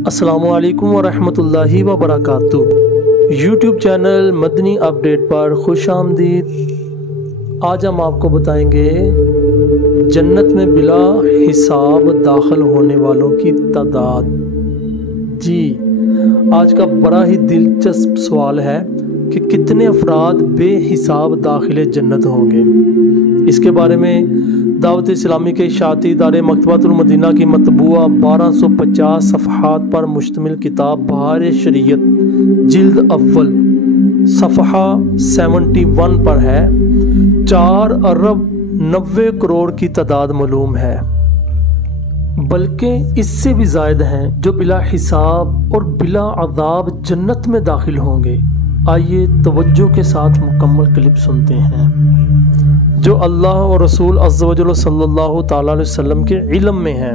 السلام علیکم ورحمۃ اللہ وبرکاتہ۔ یوٹیوب چینل مدنی اپڈیٹ پر خوش آمدید۔ آج ہم آپ کو بتائیں گے جنت میں بلا حساب داخل ہونے والوں کی تعداد۔ جی، آج کا بڑا ہی دلچسپ سوال ہے کہ کتنے افراد بے حساب داخل جنت ہوں گے۔ اس کے بارے میں دعوت اسلامی کے اشاعتی ادارے مکتبۃ المدینہ کی مطبوعہ 1250 صفحات پر مشتمل کتاب بہار شریعت جلد اول صفحہ 71 پر ہے۔ 4 ارب 90 کروڑ کی تعداد معلوم ہے، بلکہ اس سے بھی زائد ہیں جو بلا حساب اور بلا عذاب جنت میں داخل ہوں گے۔ آئیے توجہ کے ساتھ مکمل کلپ سنتے ہیں جو اللہ اور رسول عز و جل صلی اللہ تعالیٰ علیہ وسلم کے علم میں ہیں۔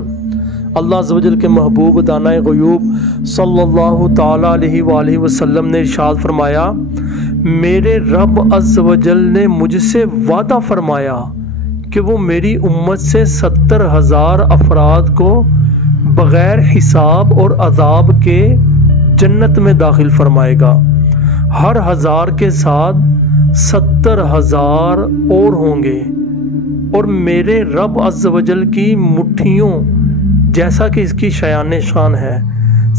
اللہ عز و جل کے محبوب دانائے غیوب صلی اللہ تعالیٰ علیہ وآلہ وسلم نے ارشاد فرمایا، میرے رب عز و جل نے مجھ سے وعدہ فرمایا کہ وہ میری امت سے 70,000 افراد کو بغیر حساب اور عذاب کے جنت میں داخل فرمائے گا۔ ہر 1000 کے ساتھ 70,000 اور ہوں گے، اور میرے رب عز و جل کی مٹھیوں جیسا کہ اس کی شایان شان ہے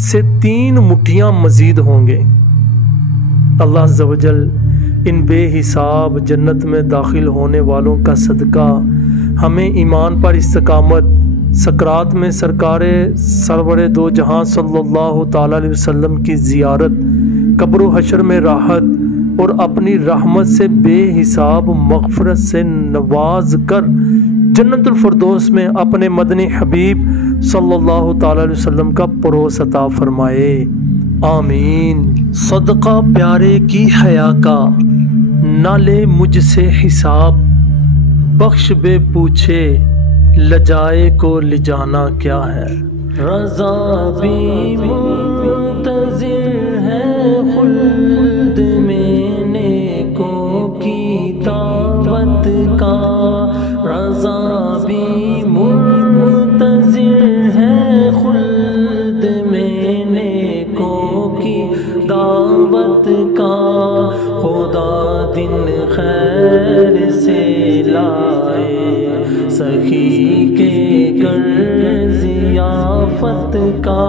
سے 3 مٹھیاں مزید ہوں گے۔ اللہ عز و جل ان بے حساب جنت میں داخل ہونے والوں کا صدقہ ہمیں ایمان پر استقامت، سکرات میں سرور دو جہاں صلی اللہ تعالیٰ علیہ وسلم کی زیارت، قبر و حشر میں راحت اور اپنی رحمت سے بے حساب مغفرت سے نواز کر جنت الفردوس میں اپنے مدنی حبیب صلی اللہ تعالیٰ علیہ وسلم کا پروس عطا فرمائے، آمین۔ صدقہ پیارے کی حیا کا، نہ لے مجھ سے حساب، بخش بے پوچھے لجائے کو لجانا کیا ہے۔ رضا بھی منتظر ہے خلد میں نیکوں کی دعوت کا، رضا بھی منتظر ہے خلد میں نیکوں کی دعوت کا، خدا دن خیر سے لائے سخی کے کر ضیافت کا۔